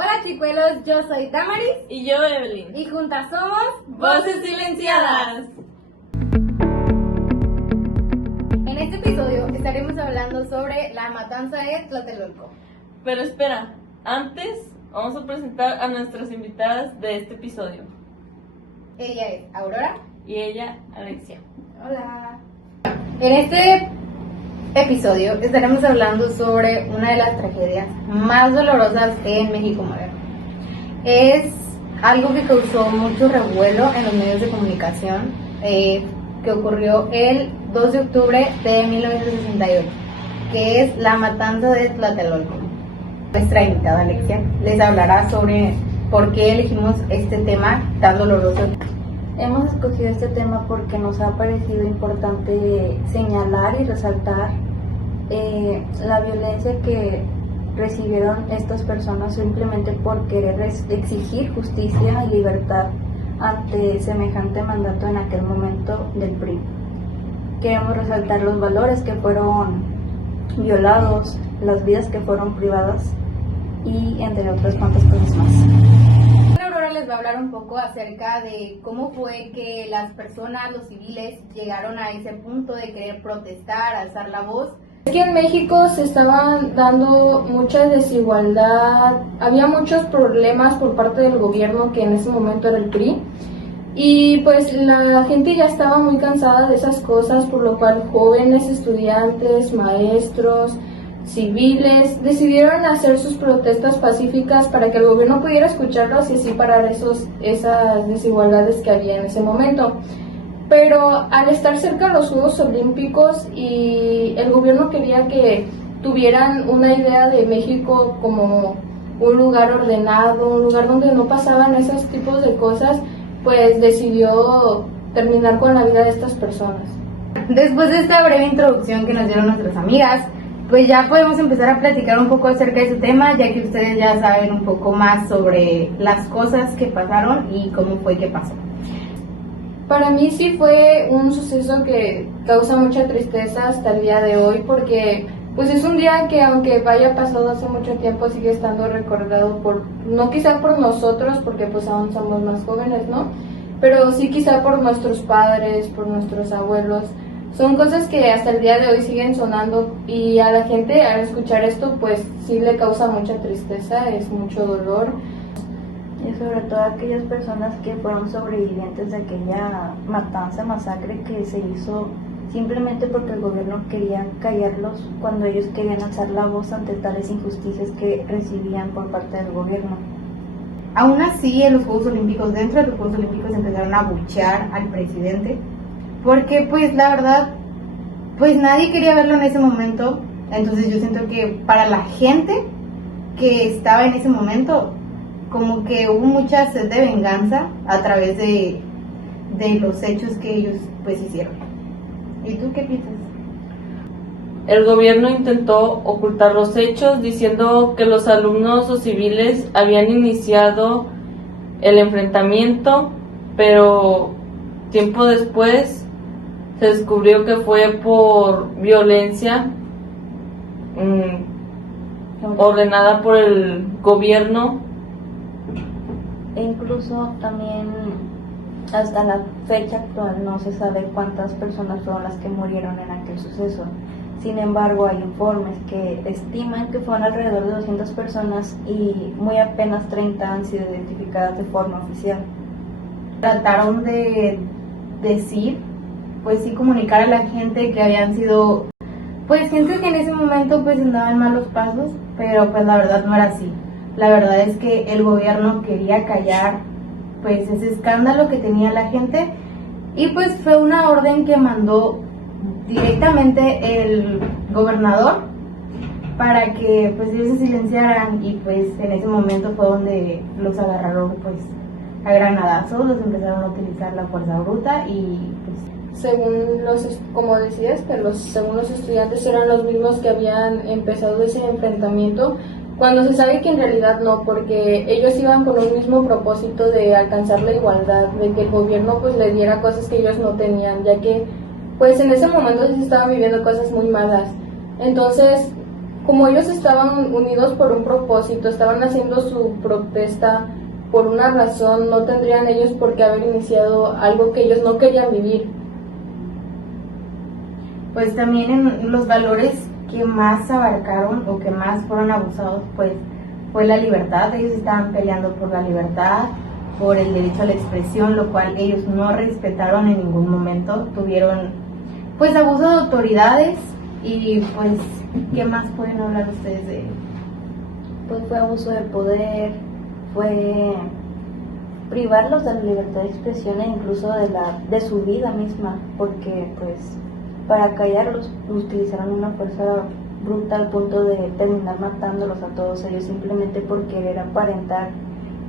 Hola chicuelos, yo soy Damaris y yo Evelyn y juntas somos Voces Silenciadas. En este episodio estaremos hablando sobre la matanza de Tlatelolco. Pero espera, antes vamos a presentar a nuestras invitadas de este episodio. Ella es Aurora Y ella, Alexia. Hola. En este episodio estaremos hablando sobre una de las tragedias más dolorosas en México moderno. Es algo que causó mucho revuelo en los medios de comunicación, que ocurrió el 2 de octubre de 1968, que es la matanza de Tlatelolco. Nuestra invitada Alexia les hablará sobre por qué elegimos este tema tan doloroso. Hemos escogido este tema porque nos ha parecido importante señalar y resaltar la violencia que recibieron estas personas simplemente por querer exigir justicia y libertad ante semejante mandato en aquel momento del PRI. Queremos resaltar los valores que fueron violados, las vidas que fueron privadas y entre otras cuantas cosas más. Aurora les va a hablar un poco acerca de cómo fue que las personas, los civiles, llegaron a ese punto de querer protestar, alzar la voz. Aquí en México se estaban dando mucha desigualdad, había muchos problemas por parte del gobierno que en ese momento era el PRI, y pues la gente ya estaba muy cansada de esas cosas, por lo cual jóvenes, estudiantes, maestros, civiles decidieron hacer sus protestas pacíficas para que el gobierno pudiera escucharlos y así parar esas desigualdades que había en ese momento. Pero al estar cerca de los Juegos Olímpicos y el gobierno quería que tuvieran una idea de México como un lugar ordenado, un lugar donde no pasaban esos tipos de cosas, pues decidió terminar con la vida de estas personas. Después de esta breve introducción que nos dieron nuestras amigas, pues ya podemos empezar a platicar un poco acerca de ese tema, ya que ustedes ya saben un poco más sobre las cosas que pasaron y cómo fue que pasó. Para mí sí fue un suceso que causa mucha tristeza hasta el día de hoy, porque pues es un día que aunque haya pasado hace mucho tiempo sigue estando recordado no quizá por nosotros, porque pues aún somos más jóvenes, ¿no? Pero sí quizá por nuestros padres, por nuestros abuelos. Son cosas que hasta el día de hoy siguen sonando y a la gente al escuchar esto pues sí le causa mucha tristeza, es mucho dolor. Y sobre todo aquellas personas que fueron sobrevivientes de aquella matanza, masacre que se hizo simplemente porque el gobierno quería callarlos cuando ellos querían alzar la voz ante tales injusticias que recibían por parte del gobierno. Aún así, en los Juegos Olímpicos, dentro de los Juegos Olímpicos empezaron a abuchear al presidente, porque pues la verdad, pues nadie quería verlo en ese momento. Entonces yo siento que para la gente que estaba en ese momento, como que hubo mucha sed de venganza a través de los hechos que ellos pues hicieron. ¿Y tú qué piensas? El gobierno intentó ocultar los hechos diciendo que los alumnos o civiles habían iniciado el enfrentamiento, pero tiempo después se descubrió que fue por violencia ordenada por el gobierno. E incluso también hasta la fecha actual no se sabe cuántas personas fueron las que murieron en aquel suceso. Sin embargo, hay informes que estiman que fueron alrededor de 200 personas y muy apenas 30 han sido identificadas de forma oficial. Trataron de decir, pues sí, comunicar a la gente que habían sido, pues gente que en ese momento pues andaban malos pasos, pero pues la verdad no era así. La verdad es que el gobierno quería callar pues ese escándalo que tenía la gente y pues fue una orden que mandó directamente el gobernador para que pues ellos se silenciaran y pues en ese momento fue donde los agarraron pues a granadazos, los empezaron a utilizar la fuerza bruta y pues según como decías, según los estudiantes eran los mismos que habían empezado ese enfrentamiento, cuando se sabe que en realidad no, porque ellos iban con un mismo propósito de alcanzar la igualdad, de que el gobierno pues les diera cosas que ellos no tenían, ya que pues en ese momento se estaban viviendo cosas muy malas. Entonces como ellos estaban unidos por un propósito, estaban haciendo su protesta por una razón, no tendrían ellos por qué haber iniciado algo que ellos no querían vivir. Pues también en los valores que más abarcaron o que más fueron abusados, pues fue la libertad. Ellos estaban peleando por la libertad, por el derecho a la expresión, lo cual ellos no respetaron en ningún momento. Tuvieron pues abuso de autoridades y pues, ¿qué más pueden hablar ustedes de ello? Pues fue abuso de poder, fue privarlos de la libertad de expresión e incluso de su vida misma, porque pues para callarlos utilizaron una fuerza bruta al punto de terminar matándolos a todos ellos simplemente por querer aparentar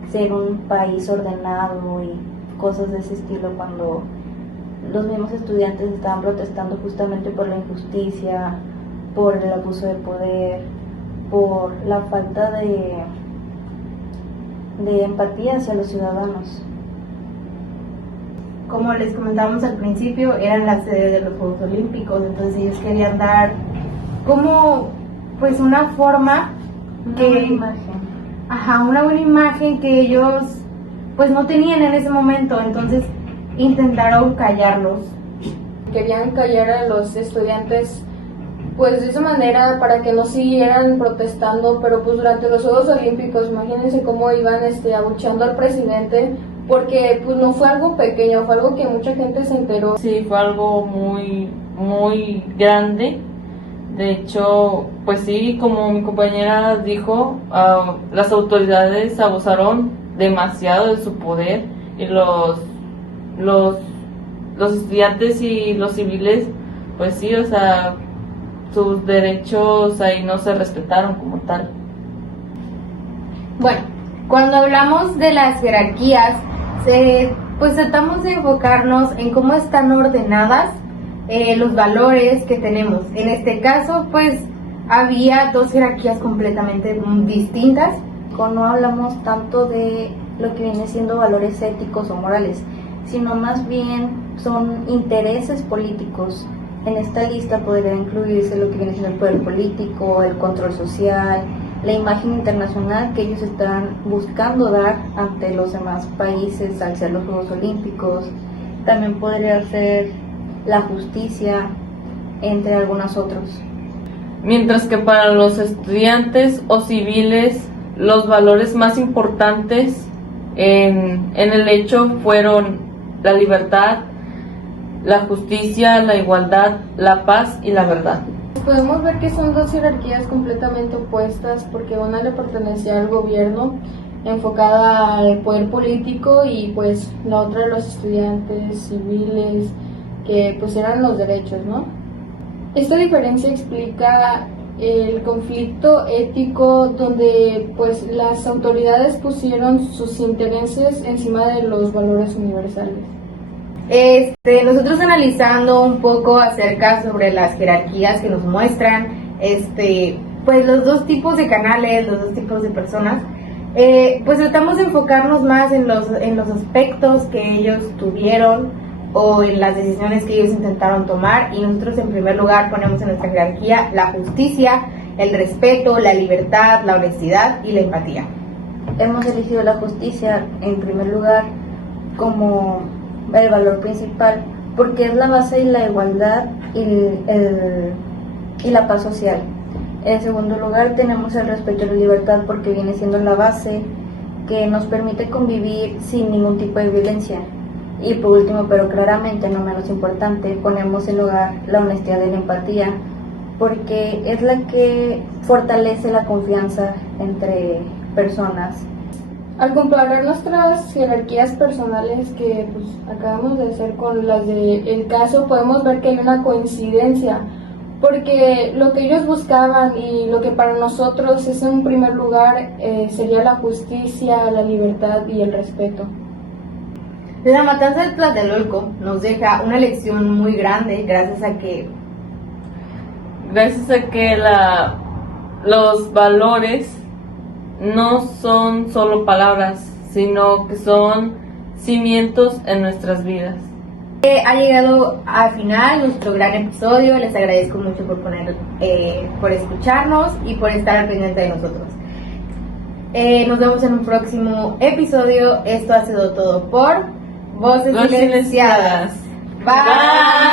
ser un país ordenado y cosas de ese estilo, cuando los mismos estudiantes estaban protestando justamente por la injusticia, por el abuso de poder, por la falta de empatía hacia los ciudadanos. Como les comentábamos al principio, eran la sede de los Juegos Olímpicos, entonces ellos querían dar como pues una forma una buena imagen que ellos pues no tenían en ese momento, entonces intentaron callarlos. Querían callar a los estudiantes pues de esa manera para que no siguieran protestando, pero pues durante los Juegos Olímpicos, imagínense cómo iban abucheando al presidente, porque pues no fue algo pequeño, fue algo que mucha gente se enteró. Sí, fue algo muy, muy grande. De hecho, pues sí, como mi compañera dijo, las autoridades abusaron demasiado de su poder y los estudiantes y los civiles, pues sí, o sea, sus derechos ahí no se respetaron como tal. Bueno, cuando hablamos de las jerarquías, pues tratamos de enfocarnos en cómo están ordenadas los valores que tenemos. En este caso, pues había dos jerarquías completamente distintas. No hablamos tanto de lo que viene siendo valores éticos o morales, sino más bien son intereses políticos. En esta lista podría incluirse lo que viene siendo el poder político, el control social, la imagen internacional que ellos están buscando dar ante los demás países al ser los Juegos Olímpicos. También podría ser la justicia, entre algunos otros. Mientras que para los estudiantes o civiles, los valores más importantes en el hecho fueron la libertad, la justicia, la igualdad, la paz y la verdad. Podemos ver que son dos jerarquías completamente opuestas, porque una le pertenecía al gobierno, enfocada al poder político, y pues la otra a los estudiantes civiles, que pues eran los derechos, ¿no? Esta diferencia explica el conflicto ético, donde pues las autoridades pusieron sus intereses encima de los valores universales. Nosotros analizando un poco acerca sobre las jerarquías que nos muestran, pues los dos tipos de canales, los dos tipos de personas, pues tratamos de enfocarnos más en los aspectos que ellos tuvieron o en las decisiones que ellos intentaron tomar, y nosotros en primer lugar ponemos en nuestra jerarquía la justicia, el respeto, la libertad, la honestidad y la empatía. Hemos elegido la justicia en primer lugar como el valor principal, porque es la base de la igualdad y la paz social. En segundo lugar tenemos el respeto y la libertad, porque viene siendo la base que nos permite convivir sin ningún tipo de violencia. Y por último, pero claramente no menos importante, ponemos en lugar la honestidad y la empatía, porque es la que fortalece la confianza entre personas. Al comparar nuestras jerarquías personales que pues acabamos de hacer con las del caso, podemos ver que hay una coincidencia, porque lo que ellos buscaban y lo que para nosotros es en primer lugar sería la justicia, la libertad y el respeto. La matanza de Tlatelolco nos deja una lección muy grande, gracias a que los valores no son solo palabras, sino que son cimientos en nuestras vidas. Ha llegado al final nuestro gran episodio. Les agradezco mucho por escucharnos y por estar al pendiente de nosotros. Nos vemos en un próximo episodio. Esto ha sido todo por Voces Silenciadas. Bye.